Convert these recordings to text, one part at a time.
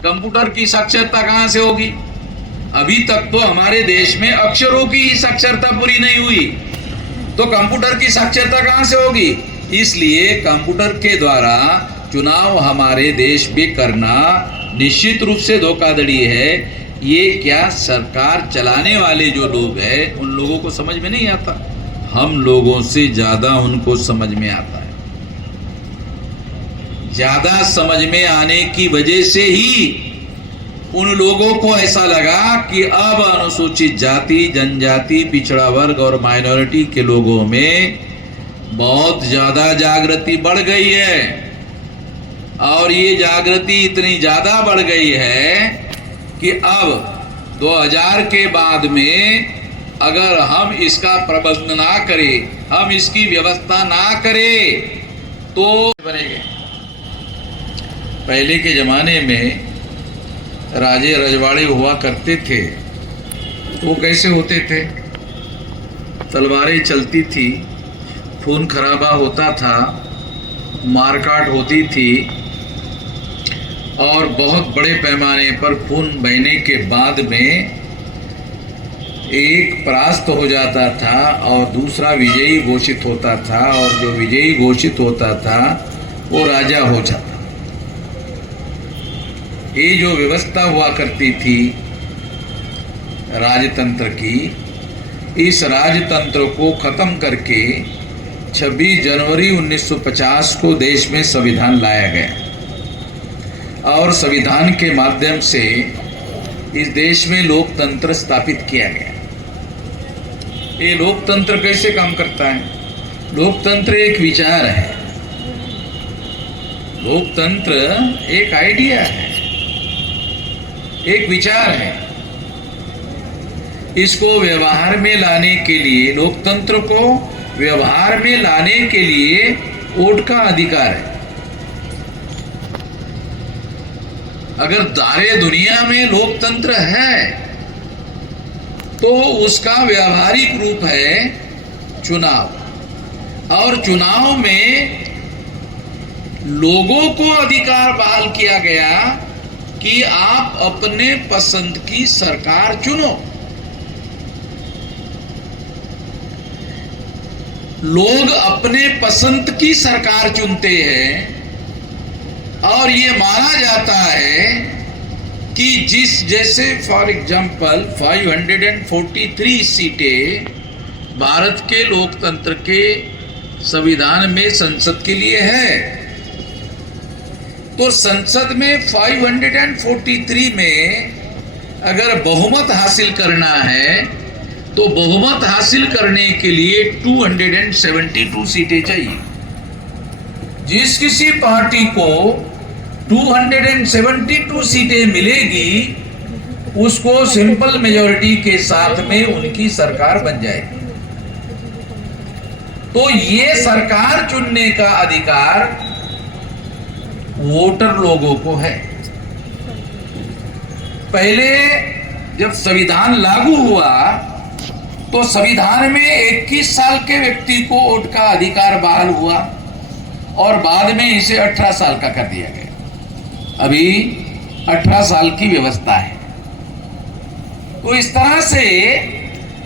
Computer की साक्षरता कहां से होगी? अभी तक तो हमारे देश में अक्षरों की ही साक्षरता पूरी नहीं हुई, तो कंप्यूटर की साक्षरता कहां से होगी? इसलिए कंप्यूटर के द्वारा चुनाव हमारे देश में करना निश्चित रूप से धोखाधड़ी है। ये क्या सरकार चलाने वाले जो लोग हैं उन लोगों को समझ में नहीं आता, हम लोगों से ज्यादा उनको समझ में आता है। ज्यादा समझ में आने की वजह से ही उन लोगों को ऐसा लगा कि अब अनुसूचित जाति, जनजाति, पिछड़ा वर्ग और माइनॉरिटी के लोगों में बहुत ज्यादा जागृति बढ़ गई है। और ये जागृति इतनी ज्यादा बढ़ गई है कि अब 2000 के बाद में अगर हम इसका प्रबंध ना करें, हम इसकी व्यवस्था ना करें तो बनेंगे। पहले के जमाने में राजे रजवाड़े हुआ करते थे, वो कैसे होते थे? तलवारें चलती थी, खून खराबा होता था, मारकाट होती थी और बहुत बड़े पैमाने पर खून बहने के बाद में एक परास्त हो जाता था और दूसरा विजयी घोषित होता था, और जो विजयी घोषित होता था वो राजा हो जाता। ये जो व्यवस्था हुआ करती थी राजतंत्र की, इस राजतंत्र को खत्म करके 26 जनवरी 1950 को देश में संविधान लाया गया और संविधान के माध्यम से इस देश में लोकतंत्र स्थापित किया गया। ये लोकतंत्र कैसे काम करता है? लोकतंत्र एक विचार है, लोकतंत्र एक आइडिया है, एक विचार है। इसको व्यवहार में लाने के लिए, लोकतंत्र को व्यवहार में लाने के लिए वोट का अधिकार है। अगर सारे दुनिया में लोकतंत्र है तो उसका व्यावहारिक रूप है चुनाव, और चुनाव में लोगों को अधिकार बहाल किया गया कि आप अपने पसंद की सरकार चुनो। लोग अपने पसंद की सरकार चुनते हैं और ये माना जाता है कि जैसे फॉर एग्जांपल 543 सीटें भारत के लोकतंत्र के संविधान में संसद के लिए है, तो संसद में 543 में अगर बहुमत हासिल करना है तो बहुमत हासिल करने के लिए 272 सीटें चाहिए। जिस किसी पार्टी को 272 सीटें मिलेगी उसको सिंपल मेजॉरिटी के साथ में उनकी सरकार बन जाएगी। तो ये सरकार चुनने का अधिकार वोटर लोगों को है। पहले जब संविधान लागू हुआ तो संविधान में 21 साल के व्यक्ति को वोट का अधिकार बहाल हुआ और बाद में इसे 18 साल का कर दिया गया। अभी 18 साल की व्यवस्था है। तो इस तरह से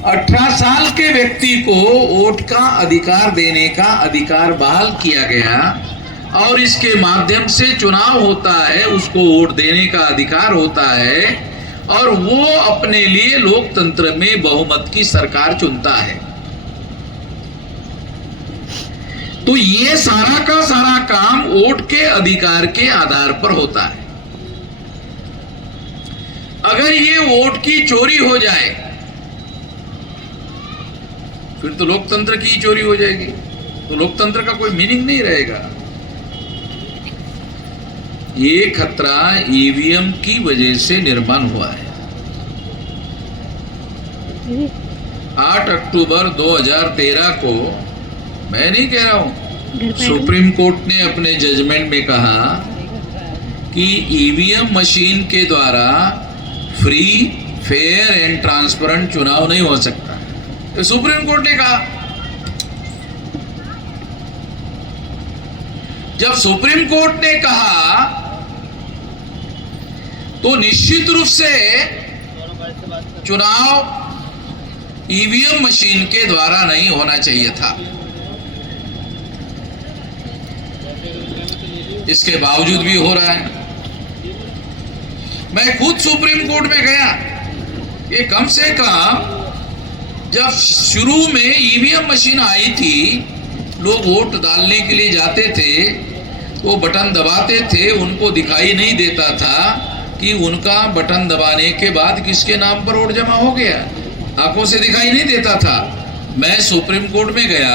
18 साल के व्यक्ति को वोट का अधिकार देने का अधिकार बहाल किया गया और इसके माध्यम से चुनाव होता है, उसको वोट देने का अधिकार होता है और वो अपने लिए लोकतंत्र में बहुमत की सरकार चुनता है। तो ये सारा का सारा काम वोट के अधिकार के आधार पर होता है। अगर ये वोट की चोरी हो जाए फिर तो लोकतंत्र की चोरी हो जाएगी, तो लोकतंत्र का कोई मीनिंग नहीं रहेगा। ये खतरा ईवीएम की वजह से निर्माण हुआ है। 8 अक्टूबर 2013 को, मैं नहीं कह रहा हूं, सुप्रीम कोर्ट ने अपने जजमेंट में कहा कि ईवीएम मशीन के द्वारा फ्री, फेयर एंड ट्रांसपेरेंट चुनाव नहीं हो सकता। तो सुप्रीम कोर्ट ने कहा। जब सुप्रीम कोर्ट ने कहा तो निश्चित रूप से चुनाव ईवीएम मशीन के द्वारा नहीं होना चाहिए था। इसके बावजूद भी हो रहा है। मैं खुद सुप्रीम कोर्ट में गया। ये कम से कम जब शुरू में ईवीएम मशीन आई थी, लोग वोट डालने के लिए जाते थे, वो बटन दबाते थे, उनको दिखाई नहीं देता था कि उनका बटन दबाने के बाद किसके नाम पर वोट जमा हो गया। आंखों से दिखाई नहीं देता था। मैं सुप्रीम कोर्ट में गया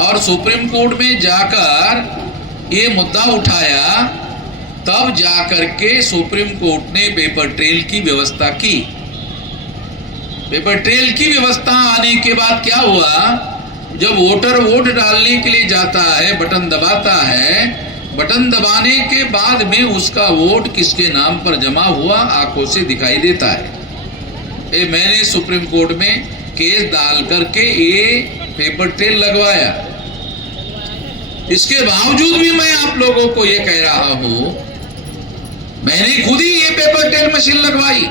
और सुप्रीम कोर्ट में जाकर ये मुद्दा उठाया, तब जाकर के सुप्रीम कोर्ट ने पेपर ट्रेल की व्यवस्था की। पेपर ट्रेल की व्यवस्था आने के बाद क्या हुआ, जब वोटर वोट डालने के लिए जाता है, बटन दबाता है, बटन दबाने के बाद में उसका वोट किसके नाम पर जमा हुआ आंखों से दिखाई देता है। ये मैंने सुप्रीम कोर्ट में केस डाल करके ये पेपर ट्रेल लगवाया। इसके बावजूद भी मैं आप लोगों को ये कह रहा हूं, मैंने खुद ही ये पेपर ट्रेल मशीन लगवाई,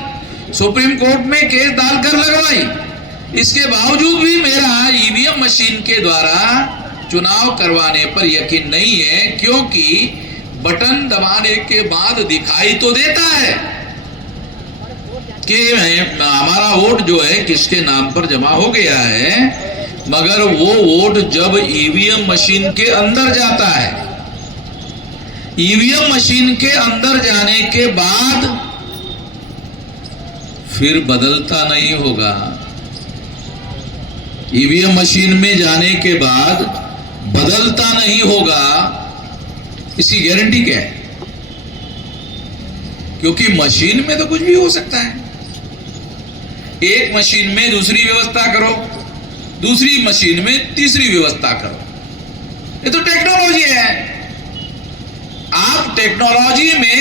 सुप्रीम कोर्ट में केस डालकर लगवाई। इसके बावजूद भी मेरा ईवीएम मशीन के द्वारा चुनाव करवाने पर यकीन नहीं है, क्योंकि बटन दबाने के बाद दिखाई तो देता है कि हमारा वोट जो है किसके नाम पर जमा हो गया है, मगर वो वोट जब ईवीएम मशीन के अंदर जाता है, ईवीएम मशीन के अंदर जाने के बाद फिर बदलता नहीं होगा। ईवीएम मशीन में जाने के बाद बदलता नहीं होगा, इसकी गारंटी क्या है? क्योंकि मशीन में तो कुछ भी हो सकता है। एक मशीन में दूसरी व्यवस्था करो, दूसरी मशीन में तीसरी व्यवस्था करो, ये तो टेक्नोलॉजी है। आप टेक्नोलॉजी में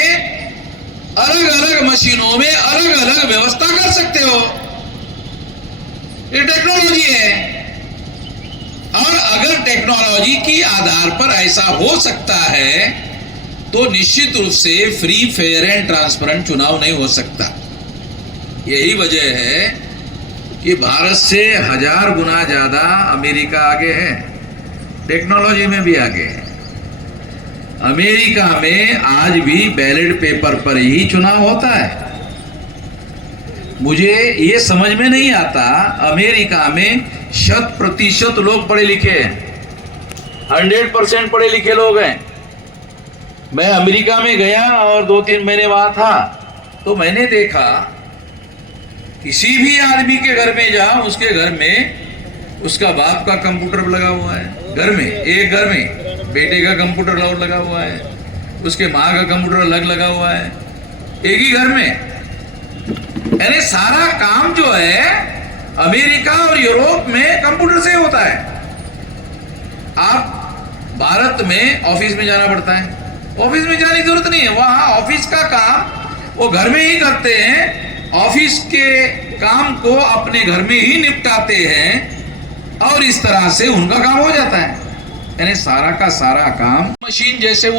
अलग अलग मशीनों में अलग अलग व्यवस्था कर सकते हो, ये टेक्नोलॉजी है। और अगर टेक्नोलॉजी के आधार पर ऐसा हो सकता है तो निश्चित रूप से फ्री फेयर एंड ट्रांसपेरेंट चुनाव नहीं हो सकता। यही वजह है कि भारत से 1000 गुना ज्यादा अमेरिका आगे है, टेक्नोलॉजी में भी आगे है। अमेरिका में आज भी बैलेट पेपर पर ही चुनाव होता है। मुझे ये समझ में नहीं आता, अमेरिका में 100% लोग पढ़े लिखे हैं, 100% पढ़े लिखे लोग हैं। मैं अमेरिका में गया और 2-3 महीने वहां था, तो मैंने देखा किसी भी आदमी के घर में जाओ, उसके घर में उसका बाप का कंप्यूटर लगा हुआ है, घर में एक घर में बेटे का कंप्यूटर लगा हुआ है, उसके माँ का कंप्यूटर अलग लगा हुआ है, एक ही घर में। यानी सारा काम जो है अमेरिका और यूरोप में कंप्यूटर से होता है। आप भारत में ऑफिस में जाना पड़ता है, ऑफिस में जाने की जरूरत नहीं है। वहां ऑफिस का काम वो घर में ही करते हैं, ऑफिस के काम को अपने घर में ही निपटाते हैं और इस तरह से उनका काम हो जाता है। यानी सारा का सारा काम मशीन जैसे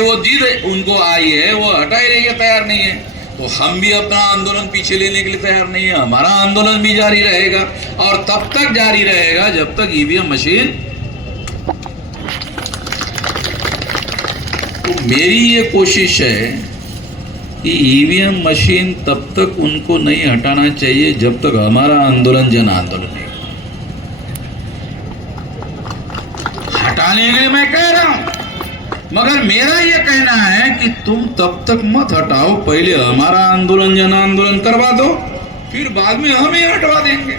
वो जिद उनको आई है वो हटाए रहिए तैयार नहीं है, तो हम भी अपना आंदोलन पीछे लेने के लिए तैयार नहीं है। हमारा आंदोलन भी जारी रहेगा और तब तक जारी रहेगा जब तक ईवीएम मशीन। तो मेरी ये कोशिश है कि ईवीएम मशीन तब तक उनको नहीं हटाना चाहिए जब तक हमारा आंदोलन जन आंदोलन है। हटाने के लिए मैं कह रहा हूं, मगर मेरा ये कहना है कि तुम तब तक मत हटाओ, पहले हमारा आंदोलन जन आंदोलन करवा दो, फिर बाद में हम ही हटवा देंगे।